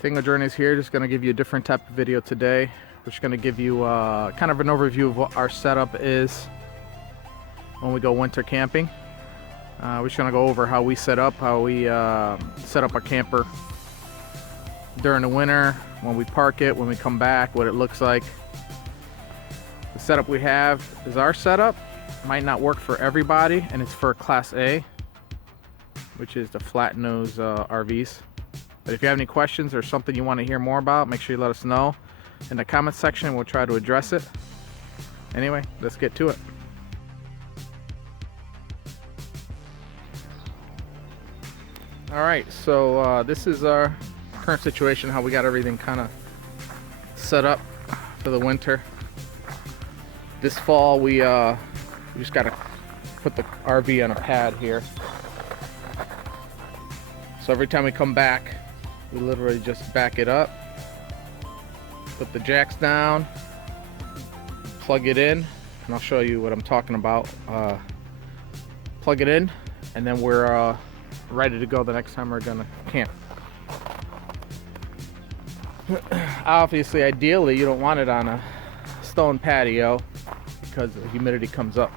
Tango Journeys here, just going to give you a different type of video today. We're just going to give you kind of an overview of what our setup is when we go winter camping. We're just going to go over how we set up a camper during the winter, when we park it, when we come back, what it looks like. The setup we have is our setup. Might not work for everybody, and it's for Class A, which is the flat nose RVs. But if you have any questions or something you want to hear more about, make sure you let us know in the comments section. We'll try to address it. Anyway, let's get to it. All right, so this is our current situation, how we got everything kind of set up for the winter. This fall, we just got to put the RV on a pad here. So every time we come back, we literally just back it up, put the jacks down, plug it in, and I'll show you what I'm talking about. Plug it in, and then we're ready to go the next time we're gonna camp. Obviously, ideally, you don't want it on a stone patio because the humidity comes up.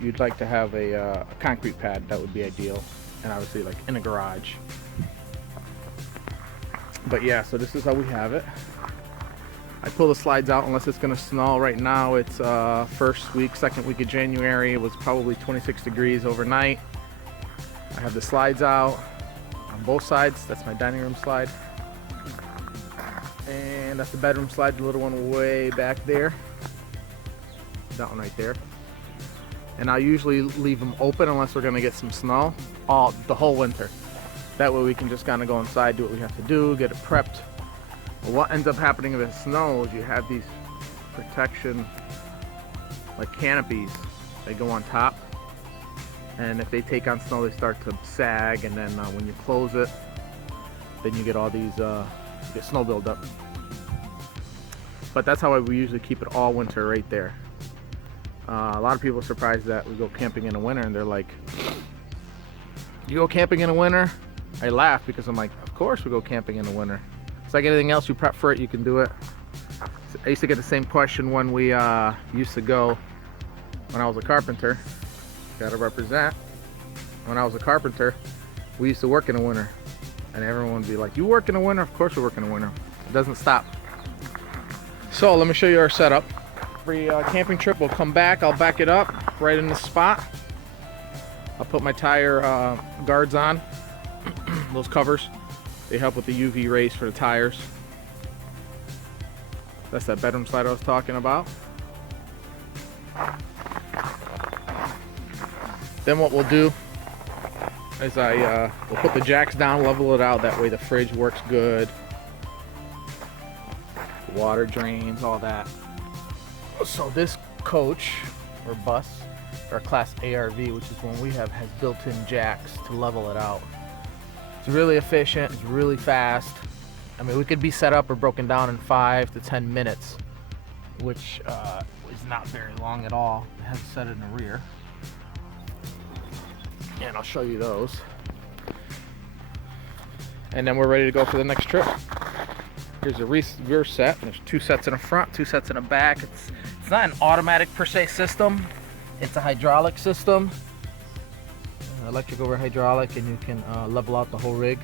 You'd like to have a concrete pad. That would be ideal, and obviously like in a garage. But yeah, so this is how we have it. I pull the slides out unless it's gonna snow. Right now it's second week of January. It was probably 26 degrees overnight. I have the slides out on both sides. That's my dining room slide, and that's the bedroom slide, the little one way back there. That one right there. And I usually leave them open unless we're gonna get some snow the whole winter. That way we can just kind of go inside, do what we have to do, get it prepped. But what ends up happening if it snows, you have these protection like canopies. They go on top, and if they take on snow, they start to sag, and then when you close it, then you get all these you get snow buildup. But that's how we usually keep it all winter right there. A lot of people are surprised that we go camping in the winter, and they're like, "You go camping in the winter?" I laugh because I'm like, of course we go camping in the winter. It's like anything else, you prep for it, you can do it. I used to get the same question when we used to go when I was a carpenter. Gotta represent. When I was a carpenter, we used to work in the winter, and everyone would be like, "You work in the winter?" Of course we work in the winter. It doesn't stop. So let me show you our setup. Every camping trip, we'll come back, I'll back it up right in the spot. I'll put my tire guards on. Those covers, they help with the UV rays for the tires. That's that bedroom slide I was talking about. Then what we'll do is we'll put the jacks down, level it out, that way the fridge works good, water drains, all that. So this coach or bus, or Class ARV, which is one we have, has built-in jacks to level it out. It's really efficient, it's really fast. I mean, we could be set up or broken down in 5 to 10 minutes, which is not very long at all. It has set in the rear. And I'll show you those. And then we're ready to go for the next trip. Here's a rear set. There's 2 sets in the front, 2 sets in the back. It's not an automatic per se system. It's a hydraulic system. Electric over hydraulic, and you can level out the whole rig.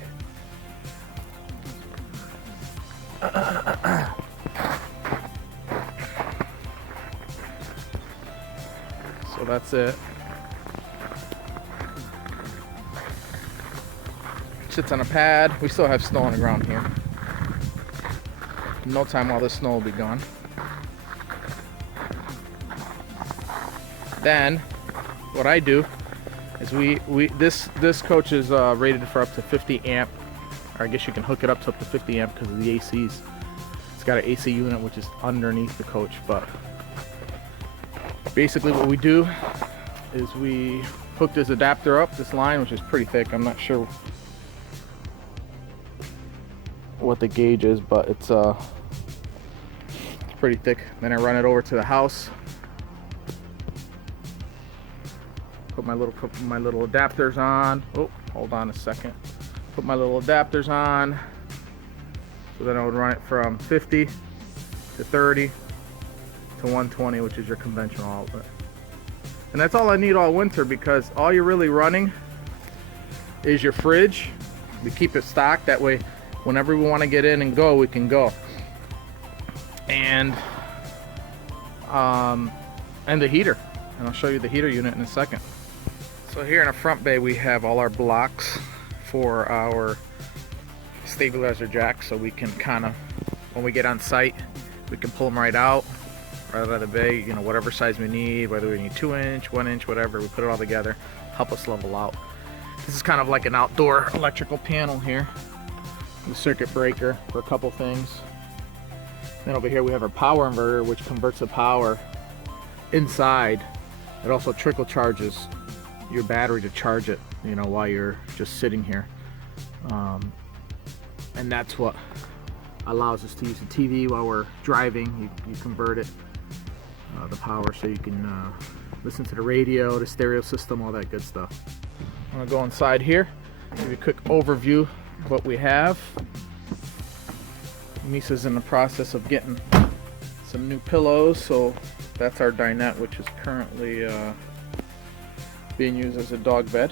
So that's it. Sits on a pad. We still have snow on the ground here. In no time, all this snow will be gone. Then what I do is this coach is rated for up to 50 amp, or I guess you can hook it up to 50 amp because of the ACs. It's got an AC unit which is underneath the coach, but basically what we do is we hook this adapter up, this line, which is pretty thick. I'm not sure what the gauge is, but it's pretty thick. Then I run it over to the house. Put my little adapters on. Oh, hold on a second. Put my little adapters on. So then I would run it from 50 to 30 to 120, which is your conventional outlet. And that's all I need all winter, because all you're really running is your fridge. We keep it stocked, that way whenever we want to get in and go, we can go. And the heater, and I'll show you the heater unit in a second. So here in the front bay we have all our blocks for our stabilizer jacks, so we can kind of, when we get on site, we can pull them right out of the bay, you know, whatever size we need, whether we need 2-inch, 1-inch, whatever, we put it all together, help us level out. This is kind of like an outdoor electrical panel here, the circuit breaker for a couple things. Then over here we have our power inverter, which converts the power inside. It also trickle charges your battery to charge it, you know, while you're just sitting here. And that's what allows us to use the TV while we're driving. You convert it, the power, so you can listen to the radio, the stereo system, all that good stuff. I'm gonna go inside here, give you a quick overview of what we have. Misa's in the process of getting some new pillows, so that's our dinette, which is currently being used as a dog bed.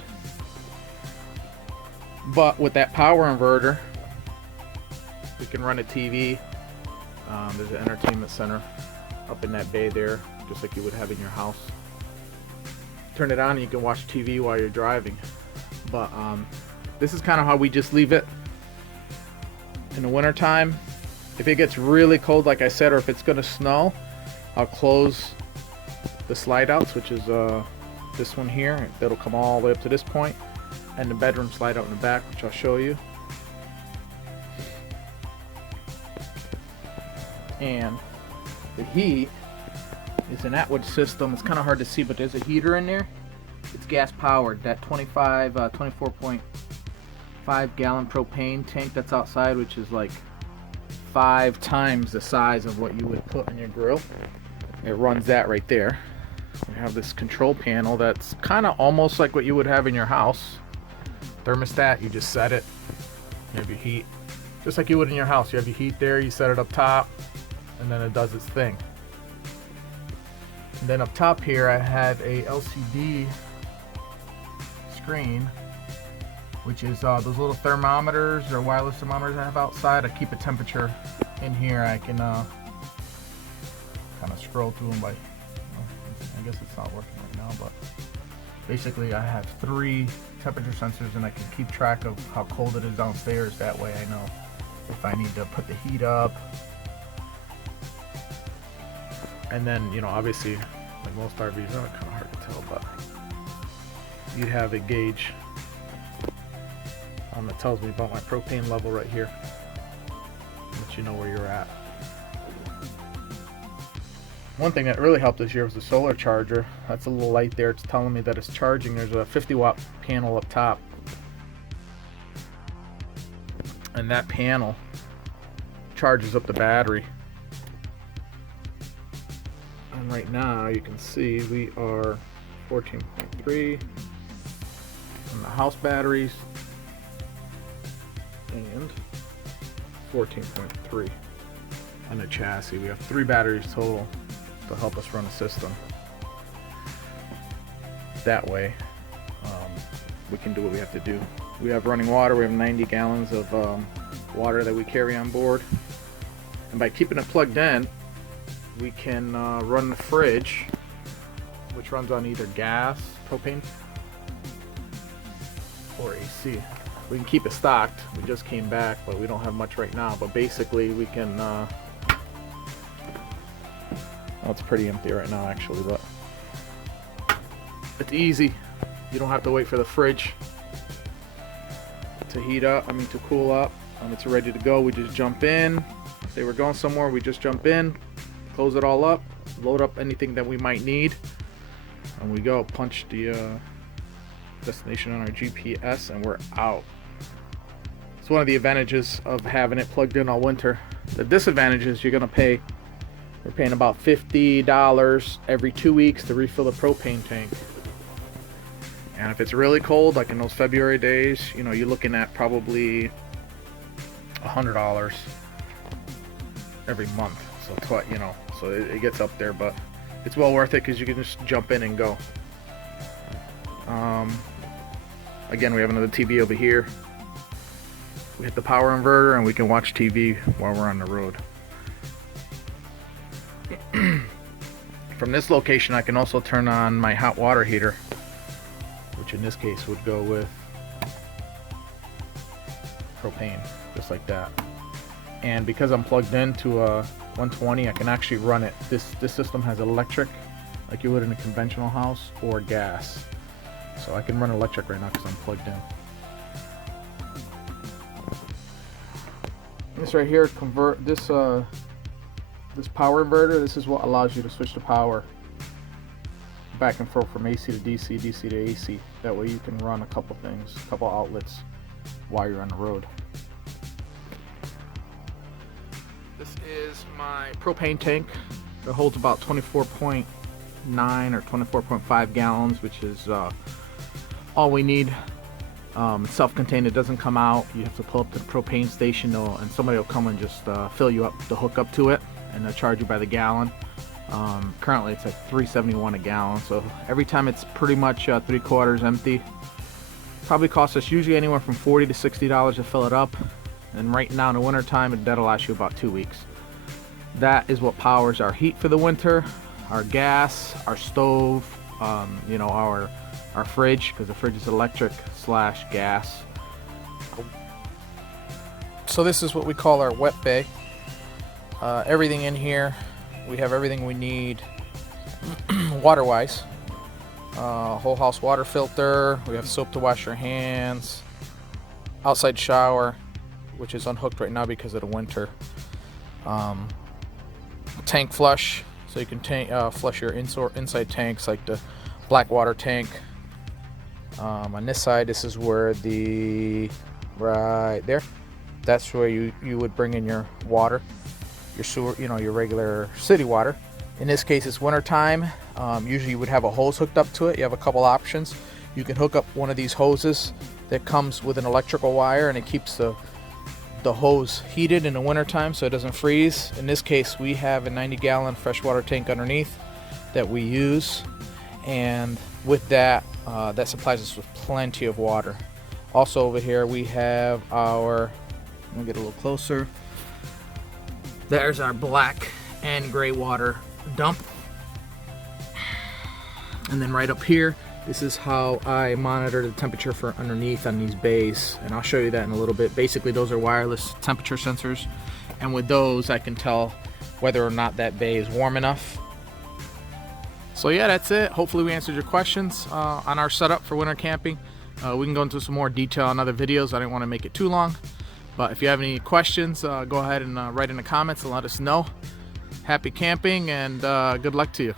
But with that power inverter, we can run a TV. There's an entertainment center up in that bay there, just like you would have in your house. Turn it on and you can watch TV while you're driving. But this is kind of how we just leave it in the winter time. If it gets really cold, like I said, or if it's going to snow, I'll close the slide outs, which is this one here. It'll come all the way up to this point, and the bedroom slide out in the back, which I'll show you. And the heat is an Atwood system. It's kind of hard to see, but there's a heater in there. It's gas powered. That 24.5 gallon propane tank that's outside, which is like 5 times the size of what you would put in your grill. It runs that right there. We have this control panel that's kind of almost like what you would have in your house. Thermostat, you just set it. You have your heat, just like you would in your house. You have your heat there, you set it up top, and then it does its thing. And then up top here I have a LCD screen, which is those little thermometers or wireless thermometers I have outside. I keep a temperature in here. I can kind of scroll through them by, I guess it's not working right now, but basically I have 3 temperature sensors, and I can keep track of how cold it is downstairs. That way I know if I need to put the heat up. And then, you know, obviously, like most RVs, kind of hard to tell, but you have a gauge that tells me about my propane level right here. Let you know where you're at. One thing that really helped this year was the solar charger. That's a little light there. It's telling me that it's charging. There's a 50-watt panel up top, and that panel charges up the battery. And right now you can see we are 14.3 on the house batteries and 14.3 on the chassis. We have 3 batteries total to help us run a system. That way we can do what we have to do. We have running water. We have 90 gallons of water that we carry on board, and by keeping it plugged in, we can run the fridge, which runs on either gas, propane, or AC. We can keep it stocked. We just came back, but we don't have much right now. But basically we can, well, it's pretty empty right now actually, but it's easy. You don't have to wait for the fridge to heat up, to cool up. It's ready to go. We just jump in. Say we're going somewhere, we just jump in, close it all up, load up anything that we might need, and we go punch the destination on our GPS, and we're out. It's one of the advantages of having it plugged in all winter. The disadvantage is we're paying about $50 every 2 weeks to refill the propane tank. And if it's really cold, like in those February days, you're looking at probably $100 every month. So you know, so it gets up there, but it's well worth it because you can just jump in and go. Again, we have another TV over here. We hit the power inverter and we can watch TV while we're on the road. From this location, I can also turn on my hot water heater, which in this case would go with propane, just like that. And because I'm plugged into a 120, I can actually run it. This system has electric, like you would in a conventional house, or gas. So I can run electric right now because I'm plugged in. This right here, this power inverter. This is what allows you to switch the power back and forth from AC to DC, DC to AC. That way you can run a couple things, a couple outlets while you're on the road. This is my propane tank. It holds about 24.9 or 24.5 gallons, which is all we need. It's self-contained. It doesn't come out. You have to pull up the propane station and somebody will come and just fill you up the hook up to it, and they'll charge you by the gallon. Currently it's like $3.71 a gallon, so every time it's pretty much 3/4 empty. Probably costs us usually anywhere from $40 to $60 to fill it up, and right now in the winter time that'll last you about 2 weeks. That is what powers our heat for the winter, our gas, our stove, you know, our fridge, because the fridge is electric / gas. So this is what we call our wet bay. Everything in here, we have everything we need water wise. Whole house water filter, we have soap to wash your hands, outside shower, which is unhooked right now because of the winter, tank flush, so you can flush your inside tanks, like the black water tank. On this side, this is where right there, that's where you would bring in your water, your sewer, you know, your regular city water. In this case, it's winter time. Usually you would have a hose hooked up to it. You have a couple options. You can hook up one of these hoses that comes with an electrical wire, and it keeps the hose heated in the winter time so it doesn't freeze. In this case, we have a 90-gallon freshwater tank underneath that we use, and with that, that supplies us with plenty of water. Also over here we have our, let me get a little closer, there's our black and gray water dump. And then right up here, this is how I monitor the temperature for underneath on these bays, and I'll show you that in a little bit. Basically, those are wireless temperature sensors, and with those I can tell whether or not that bay is warm enough. So yeah, that's it. Hopefully we answered your questions on our setup for winter camping. We can go into some more detail in other videos. I didn't want to make it too long, but if you have any questions, go ahead and write in the comments and let us know. Happy camping, and good luck to you.